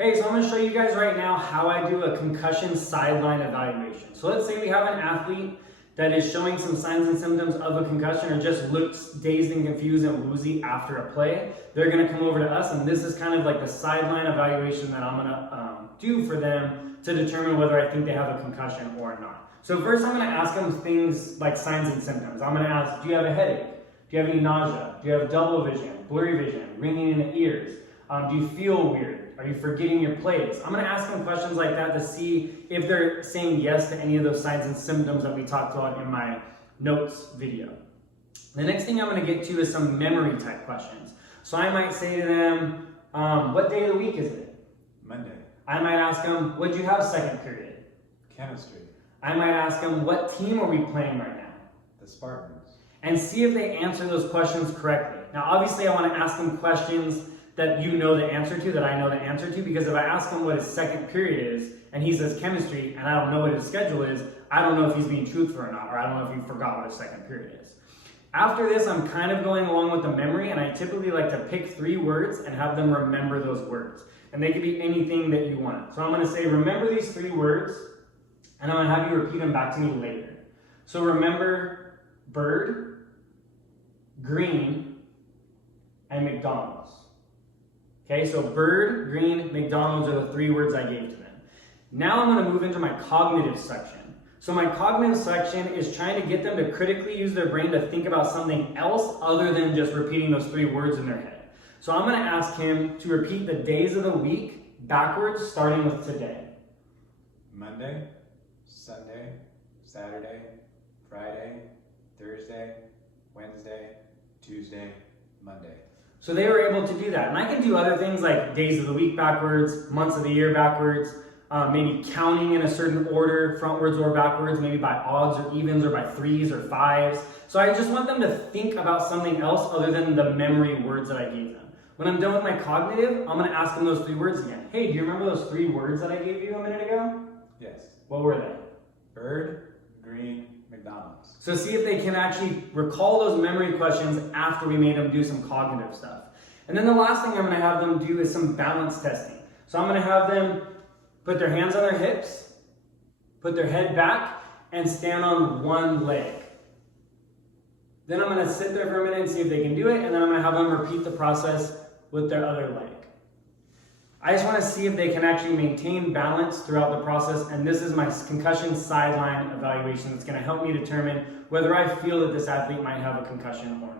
Hey, so I'm going to show you guys right now how I do a concussion sideline evaluation. So let's say we have an athlete that is showing some signs and symptoms of a concussion or just looks dazed and confused and woozy after a play. They're going to come over to us, and this is kind of like the sideline evaluation that I'm going to do for them to determine whether I think they have a concussion or not. So first I'm going to ask them things like signs and symptoms. I'm going to ask, do you have a headache? Do you have any nausea? Do you have double vision, blurry vision, ringing in the ears? Do you feel weird? Are you forgetting your plays? I'm going to ask them questions like that to see if they're saying yes to any of those signs and symptoms that we talked about in my notes video. The next thing I'm going to get to is some memory type questions. So I might say to them, what day of the week is it? Monday. I might ask them, what did you have second period? Chemistry. I might ask them, what team are we playing right now? The Spartans. And see if they answer those questions correctly. Now obviously I want to ask them questions that you know the answer to, that I know the answer to, because if I ask him what his second period is, and he says chemistry, and I don't know what his schedule is, I don't know if he's being truthful or not, or I don't know if he forgot what his second period is. After this, I'm kind of going along with the memory, and I typically like to pick 3 words and have them remember those words. And they could be anything that you want. So I'm going to say, remember these 3 words, and I'm going to have you repeat them back to me later. So remember bird, green, and McDonald's. Okay, so bird, green, McDonald's are the 3 words I gave to them. Now I'm going to move into my cognitive section. So my cognitive section is trying to get them to critically use their brain to think about something else other than just repeating those 3 words in their head. So I'm going to ask him to repeat the days of the week backwards, starting with today. Monday, Sunday, Saturday, Friday, Thursday, Wednesday, Tuesday, Monday. So they were able to do that. And I can do other things like days of the week backwards, months of the year backwards, maybe counting in a certain order, frontwards or backwards, maybe by odds or evens or by 3s or 5s. So I just want them to think about something else other than the memory words that I gave them. When I'm done with my cognitive, I'm going to ask them those 3 words again. Hey, do you remember those 3 words that I gave you a minute ago? Yes. What were they? Bird, green, McDonald's. So see if they can actually recall those memory questions after we made them do some cognitive stuff. And then the last thing I'm going to have them do is some balance testing. So I'm going to have them put their hands on their hips, put their head back, and stand on one leg. Then I'm going to sit there for a minute and see if they can do it, and then I'm going to have them repeat the process with their other leg. I just want to see if they can actually maintain balance throughout the process, and this is my concussion sideline evaluation that's going to help me determine whether I feel that this athlete might have a concussion or not.